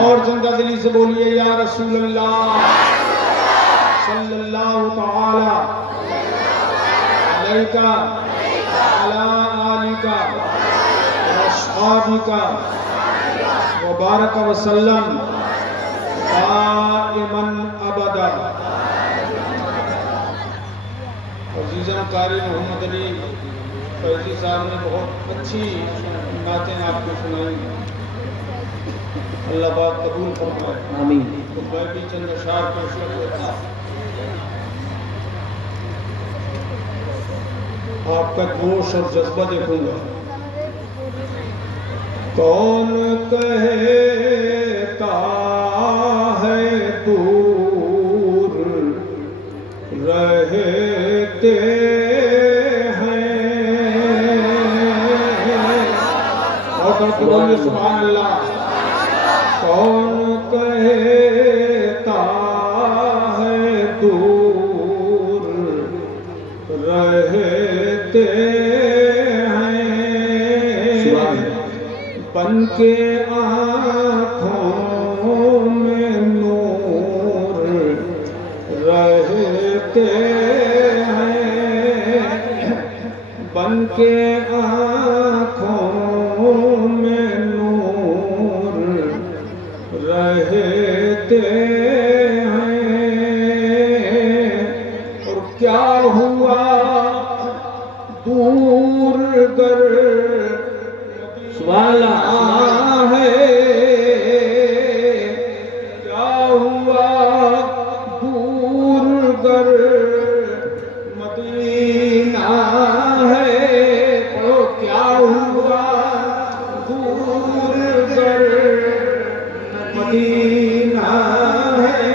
اور زندہ دلی سے بولیے یا رسول اللہ صلی اللہ تعالی علیکہ علی آلکہ واصحابکہ وبارک وسلم دائما ابدا۔ عزیزاً قاری محمد علی فیضی صاحب نے بہت اچھی باتیں آپ کو سنائی، اللہ پاک قبول فرمائے، آمین۔ تو میں بھی چند اشعار پیش کر دیتا ہوں۔ آپ کا جوش اور جذبہ دیکھوں گا۔ کون کہتا ہے دور رہتے ہیں، اور بولیے سبحان اللہ۔ کون کہتا ہے دور رہتے ہیں، بن کے آنکھوں میں نور رہتے ہیں، بن کے آنکھوں میں نور رہتے ہیں۔ اور کیا ہوا دور گر سبحان اللہ ہے، کیا ہوا دور گر مدینہ ہے، پڑھو کیا ہوا دور گر مدینہ ہے،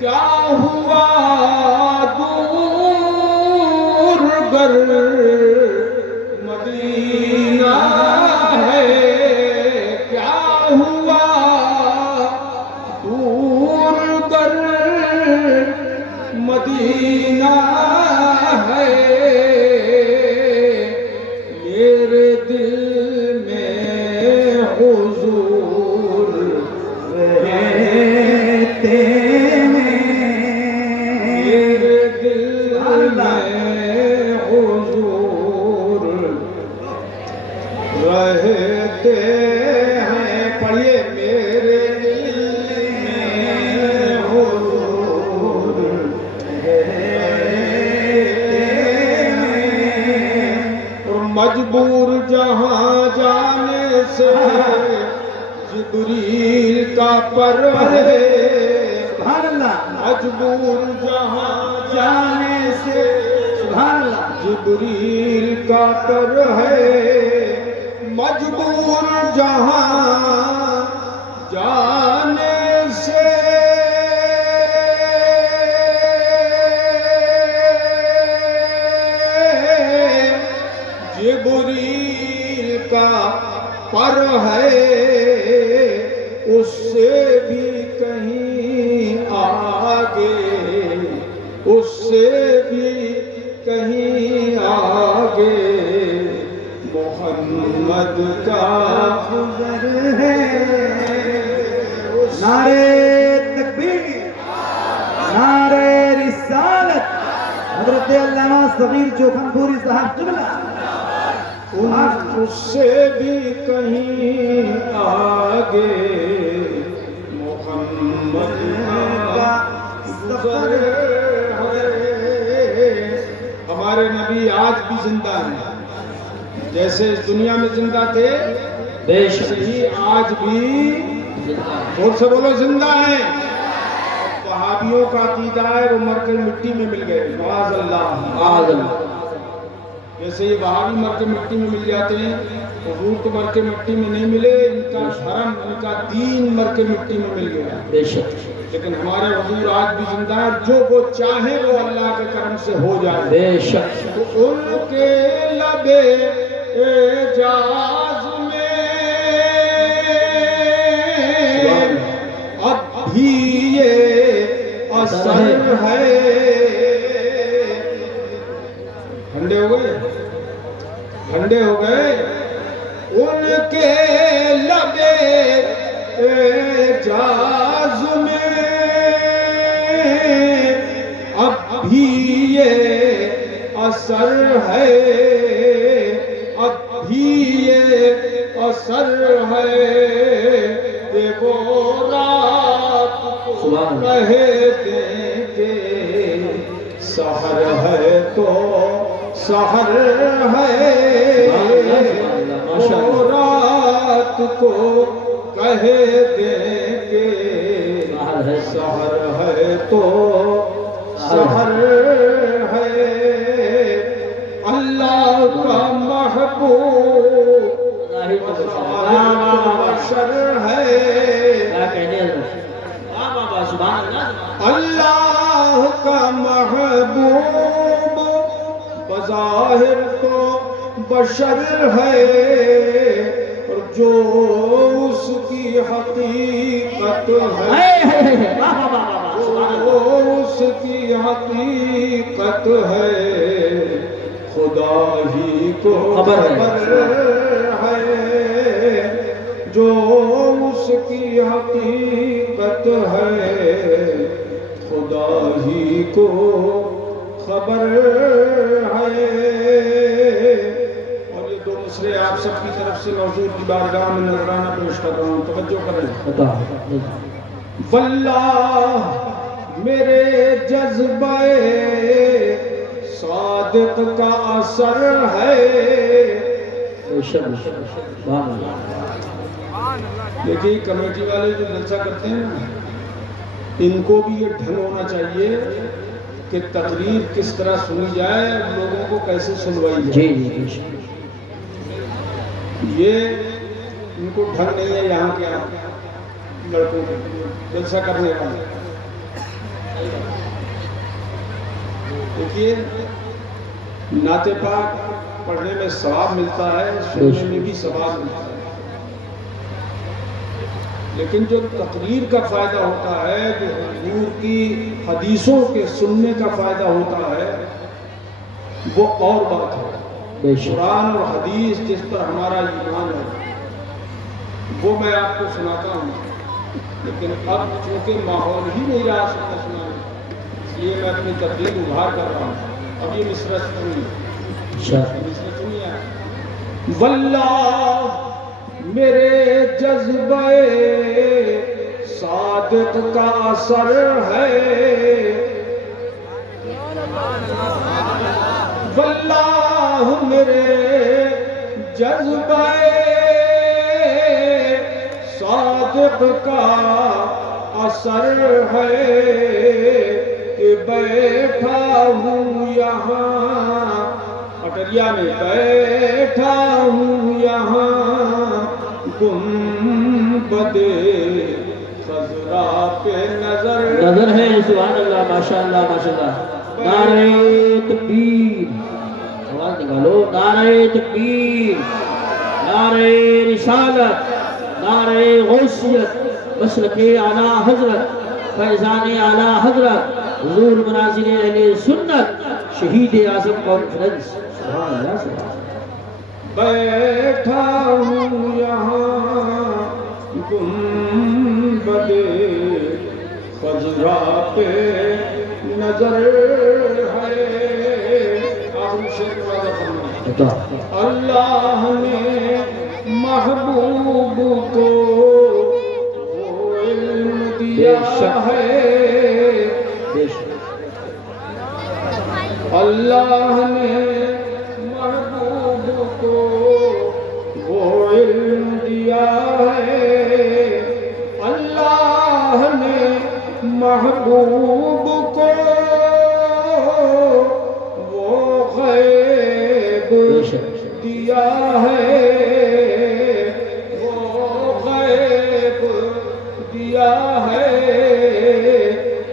کیا ہوا دور گر مدینہ ہے، کیا ہوا دور گر مدینہ ہے، میرے دل میں حضور رہتے ہیں، میرے دل میں حضور رہتے ہیں، پڑھیے میرے دل میں حضور رہتے ہیں، اور مجبور جہاں جانے سے جبریل کا پر ہے، سبحان اللہ، مجبور جہاں جانے سے سبحان اللہ، جبریل کا پر ہے، مجبور جہاں جانے سے جبریل کا پر ہے، اس سے بھی کہیں آگے، اس سے بھی کہیں آگے محمد کا گزر ہے۔ نعرے تکبیر، نعرے رسالت، حضرت علامہ صغیر چوکھن پوری صاحب قبلہ، اس سے بھی کہیں آگے محمد کا سفر ہے۔ ہمارے نبی آج بھی زندہ ہیں، جیسے اس دنیا میں زندہ تھے بے شک ویسے ہی آج بھی زور سے بولو زندہ ہیں۔ وہابیوں کا عقیدہ ہے وہ مر کر مٹی میں مل گئے، معاذ اللہ۔ جیسے یہ وہابی مر کے مٹی میں مل جاتے ہیں، حضور تو مر کے مٹی میں نہیں ملے، ان کا دھرم ان کا دین مر کے مٹی میں مل گیا، بے شک، لیکن ہمارے حضور آج بھی زندہ ہے، جو وہ چاہے وہ اللہ کے کرم سے ہو جائے۔ بے شک، تو ان کے لبے اعجاز میں اب بھی یہ اثر ہے۔ ٹھنڈے ہو گئے، ٹھنڈے ہو گئے، ان کے لبے ہے کہ وہ رات کو کہہ دیں کہ سحر ہے تو سحر ہے، وہ رات کو کہہ دیں کہ سحر ہے تو سحر ہے، اللہ کا محبوب بشر ہے، اللہ کا محبوب بظاہر تو بشر ہے، اور جو اس کی حقیقت ہے، جو اس کی حقیقت ہے، خدا ہی کو خبر ہے، جو اس کی حقیقت ہے، خدا ہی کو خبر ہے۔ اور یہ دو مصرے آپ سب کی طرف سے حضور کی بارگاہ میں نذرانہ پیش کر رہا ہوں، توجہ کریں۔ واللہ میرے جذبہ صادق کا اثر ہے، دیکھیے کمیٹی والے جو جلسہ کرتے ہیں ان کو بھی یہ ڈھنگ ہونا چاہیے کہ تقریر کس طرح سنی جائے، لوگوں کو کیسے سنوائی جائے، یہ ان کو ڈھنگ نہیں ہے یہاں کے لڑکوں کو جلسہ کرنے کا۔ دیکھیے نعت پاک پڑھنے میں ثواب ملتا ہے، سننے میں بھی ثواب ملتا ہے، لیکن جو تقریر کا فائدہ ہوتا ہے، جو حضور کی حدیثوں کے سننے کا فائدہ ہوتا ہے، وہ اور بات ہے۔ قرآن اور حدیث جس پر ہمارا ایمان ہے وہ میں آپ کو سناتا ہوں، لیکن اب چونکہ ماحول ہی نہیں رہا سنانے، اس لیے میں اپنی تقریر اظہار کر رہا ہوں۔ اب یہ مصرع سنیے، واللہ میرے جذبہ صادق کا اثر ہے، واللہ میرے جذبہ صادق کا اثر ہے کہ بیٹھا ہوں یہاں اٹریا میں، بیٹھا ہوں یہاں گنبد خضرا پہ نظر ہے۔ سبحان اللہ، ماشاءاللہ ماشاءاللہ۔ نعرہ تکبیر، آواز نکالو، نعرہ تکبیر، نعرہ رسالت، نعرہ غوثیت، مسلک اعلیٰ حضرت، فیضان اعلیٰ حضرت، حضور مناظر اہل سنت، شہید اعظم کانفرنس۔ سبحان اللہ سبحان اللہ۔ بیٹھا ہوں یہاں گنبد خضرا پہ نظر ہے، آخری شعر واضح فرمائیں۔ اللہ نے محبوب کو وہ علم دیا ہے، اللہ نے محبوب کو وہ علم دیا ہے، اللہ نے محبوب کو وہ غیب دیا ہے، وہ غیب دیا ہے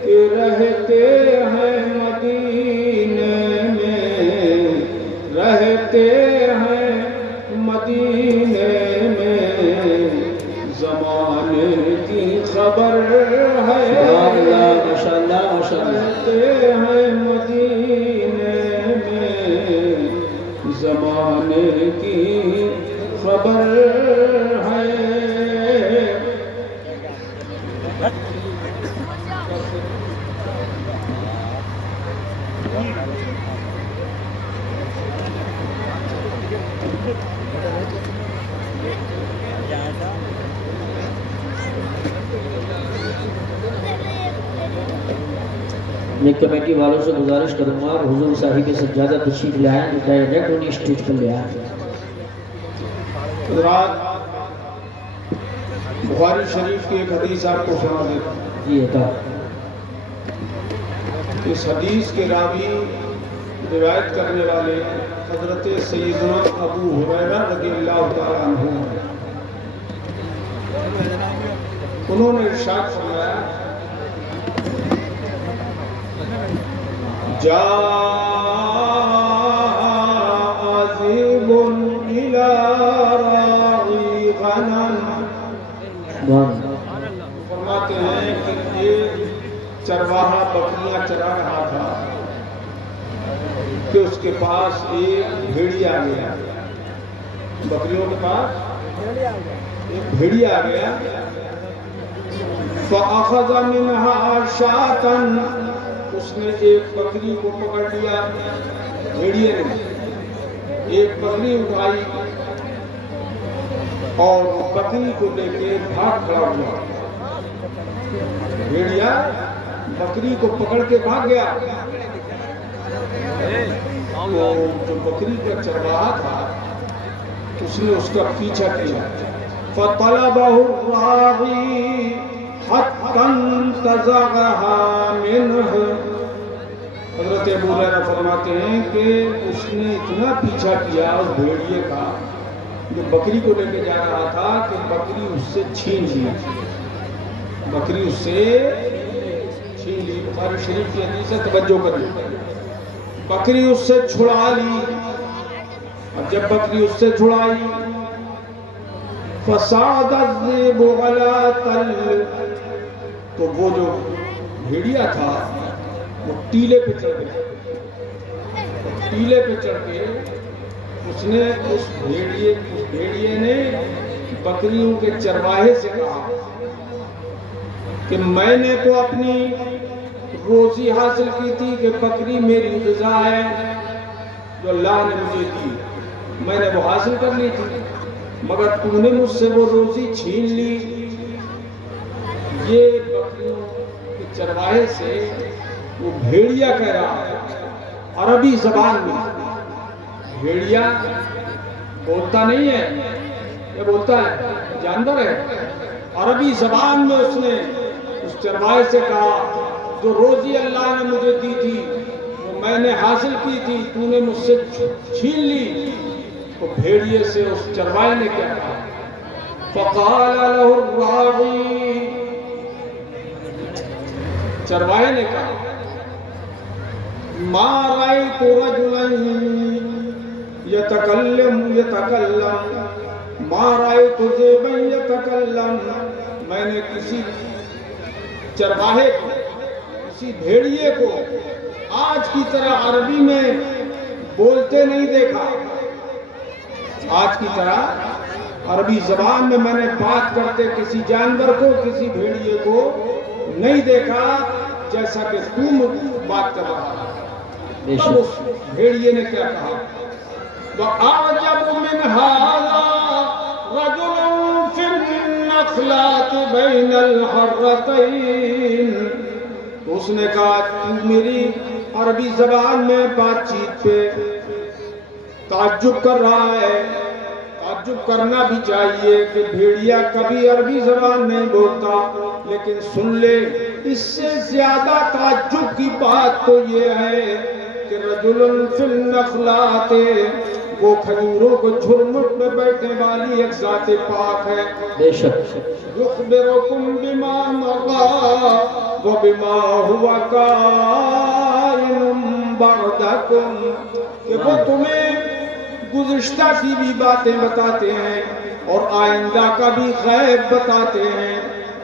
کہ رہتے ہیں مدینے میں، رہتے ہیں مدینے میں، زمانے کی خبر ہے، رہتے ہیں مدینے میں، زمانے کی خبر ہے۔ میں کمیٹی والوں سے گزارش کروں گا حضور صاحب سجادہ تشریف لے آئیں، ڈائریکٹ انہیں اسٹیج پر لے آئیں۔ حضرات بخاری شریف کی ایک حدیث آپ کو سنا دیتا ہوں۔ جی عطا۔ اس حدیث کے راوی روایت کرنے والے حضرت سیدنا ابو ہریرہ رضی اللہ تعالیٰ عنہ ہیں۔ انہوں نے ارشاد فرمایا جاء عازب إلى راعي غنم، فرماتے ہیں کہ ایک چرواہا بکریاں چرا رہا تھا کہ اس کے پاس ایک بھیڑیا آ گیا، بکریوں کے پاس ایک بھیڑیا آ گیا، فَأَخَذَ مِنْهَا شَاةً، اس نے ایک بکری کو پکڑ لیا، بھیڑیے نے ایک بکری اٹھائی اور بکری کو لے کے بھاگ کھڑا ہوا۔ بھیڑیا بکری کو پکڑ کے بھاگ گیا، تو جو بکری کا چرواہا تھا اس نے اس کا پیچھا کیا، فَطَلَبَهُ الرَّاعِي حَتَّى انْتَزَعَهَا مِنْهُ۔ حضرت ابو ہریرہ فرماتے ہیں کہ اس نے اتنا پیچھا کیا اس بھیڑیے کا جو بکری کو لے کے جا رہا تھا کہ بکری اس سے چھین لی، بکری اس سے چھین لی۔ بخاری شریف کی حدیث سے توجہ کر لی، بکری اس سے چھڑا لی، اور جب بکری اس سے چھڑائی فَصَعَدَ الذِّئْبُ عَلَىٰ تَلٍّ، تو وہ جو بھیڑیا تھا وہ ٹیلے پہ چڑھ گیا، ٹیلے پہ چڑھ کے اس بھیڑیے نے بکریوں کے چرواہے سے کہا کہ میں نے تو اپنی روزی حاصل کی تھی کہ بکری میری غذا ہے جو اللہ نے مجھے دی، میں نے وہ حاصل کر لی تھی، مگر تو نے مجھ سے وہ روزی چھین لی۔ یہ بکریوں کے چرواہے سے وہ بھیڑیا کہہ رہا ہے عربی زبان میں۔ بھیڑیا بولتا نہیں ہے، یہ بولتا ہے جانور ہے، عربی زبان میں اس نے اس چرواہے سے کہا جو روزی اللہ نے مجھے دی تھی وہ میں نے حاصل کی تھی، تو نے مجھ سے چھین لی۔ تو بھیڑیے سے اس چرواہے نے کیا کہا، فَقَالَ لَهُ الرَّاعِي، چرواہے نے کہا مَا رَأَيْتُ رَجُلًا يَتَكَلَّمُ مَا رَأَيْتُ ذِئْبًا يَتَكَلَّمُ، میں نے کسی چرواہے کو، کسی بھیڑیے کو آج کی طرح عربی میں بولتے نہیں دیکھا، آج کی طرح عربی زبان میں نے بات کرتے کسی جانور کو، کسی بھیڑیے کو نہیں دیکھا جیسا کہ تم بات کر رہا ہے۔ تب اس بھیڑیے نے کیا کہا، وَأَعْجَبُ مِنْ هَذَا رَجُلٌ فِي النَّخْلَاتِ بَيْنَ الْحَرَّتَيْنِ، تو اس نے کہا تو میری عربی زبان میں بات چیت پہ تعجب کر رہا ہے، تعجب کرنا بھی چاہیے کہ بھیڑیا کبھی عربی زبان نہیں بولتا، لیکن سن لے اس سے زیادہ تعجب کی بات تو یہ ہے کہ رجل فی النخلات، وہ کھجوروں کو جھرمٹ میں بیٹھنے والی ایک ذات پاک ہے، بے شک، یخبرکم بما مضی وبما هو کائن بعدکم، کہ وہ تمہیں گزشتہ کی بھی باتیں بتاتے ہیں اور آئندہ کا بھی غیب بتاتے ہیں۔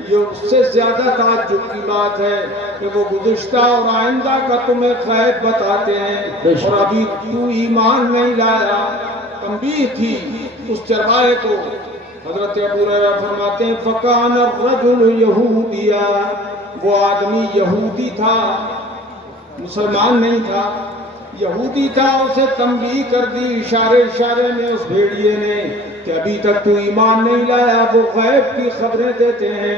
یہ اس سے زیادہ تعجب کی بات ہے کہ وہ گزشتہ اور آئندہ کا تمہیں غیب بتاتے ہیں اور ابھی تو ایمان نہیں لایا۔ تنبیہ تھی اس چرواہے کو۔ حضرت ابو ہریرہ فرماتے ہیں فَكَانَ الرَّجُلُ يَهُودِيًا، وہ آدمی یہودی تھا، مسلمان نہیں تھا، یہودی تھا، اسے تنبیہ کر دی اشارے میں اس بھیڑیے نے کہ ابھی تک تو ایمان نہیں لایا۔ وہ غیب کی خبریں دیتے ہیں،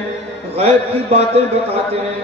غیب کی باتیں بتاتے ہیں،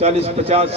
40-50